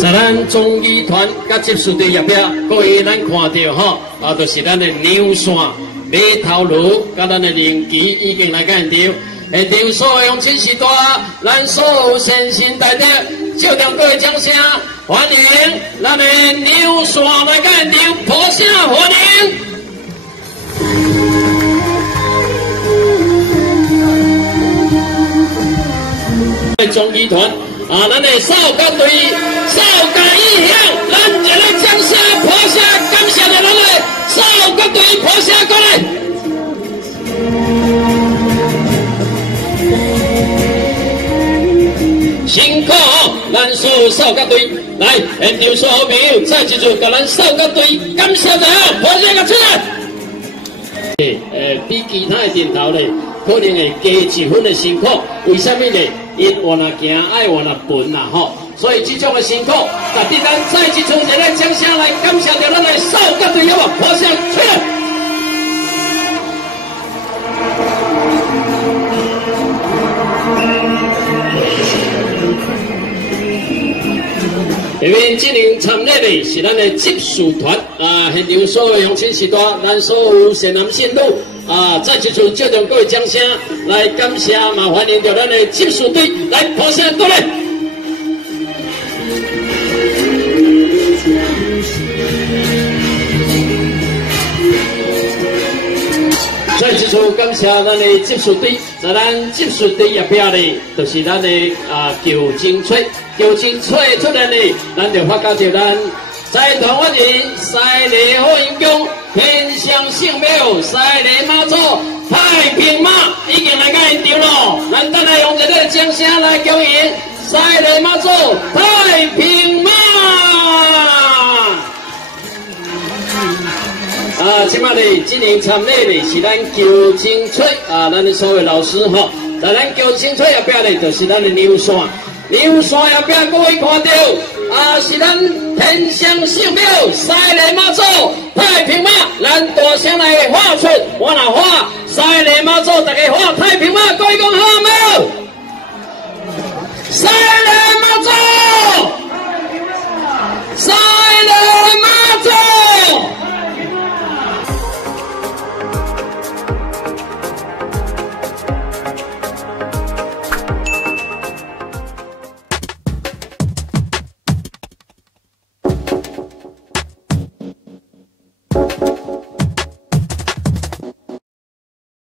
在咱综艺团甲集数队入壁，各位咱看到吼，就是咱的牛线、马头螺，甲咱的灵旗已经来干掉。现场所有用亲时代，咱所有先贤代表，就让各位掌声欢迎咱的牛线来干掉，破声欢迎！综艺团咱的少甲队。 少甲意向，咱一个掌声破声，感谢着咱的少甲队破声过来。辛苦咱所有少甲队来，现场所有朋友再一次甲咱少甲队感谢着破声个出来。比其他的阵头咧，可能会加一分的辛苦，为什么呢？因活若行，爱活若笨啦吼。 所以这种的辛苦，特地咱再一次一个掌声来感谢着咱的少甲队友啊！破声出来！下面进行参与的是咱的集数团现场所有乡亲时代，咱所有善男信女再一次就让各位掌声来感谢，嘛欢迎着咱的集数队来破声过来。 再一次感谢咱的集数队，在咱集数队入边呢，就是咱的球精彩，球精彩出来呢，咱就发觉到咱在团法人西丽好英雄偏向圣庙西丽妈祖太平马已经来到现场咯，咱等来用一个掌声来恭迎西丽妈祖太平马。 即摆咧进行参与咧是咱球精彩咱的所有老师吼，在咱球精彩入边咧，就是咱的牛线，牛线入边各位看到是咱天上圣庙西丽妈祖太平马，咱大声来喊出，我来喊西丽妈祖，大家喊太平马，各位讲好吗？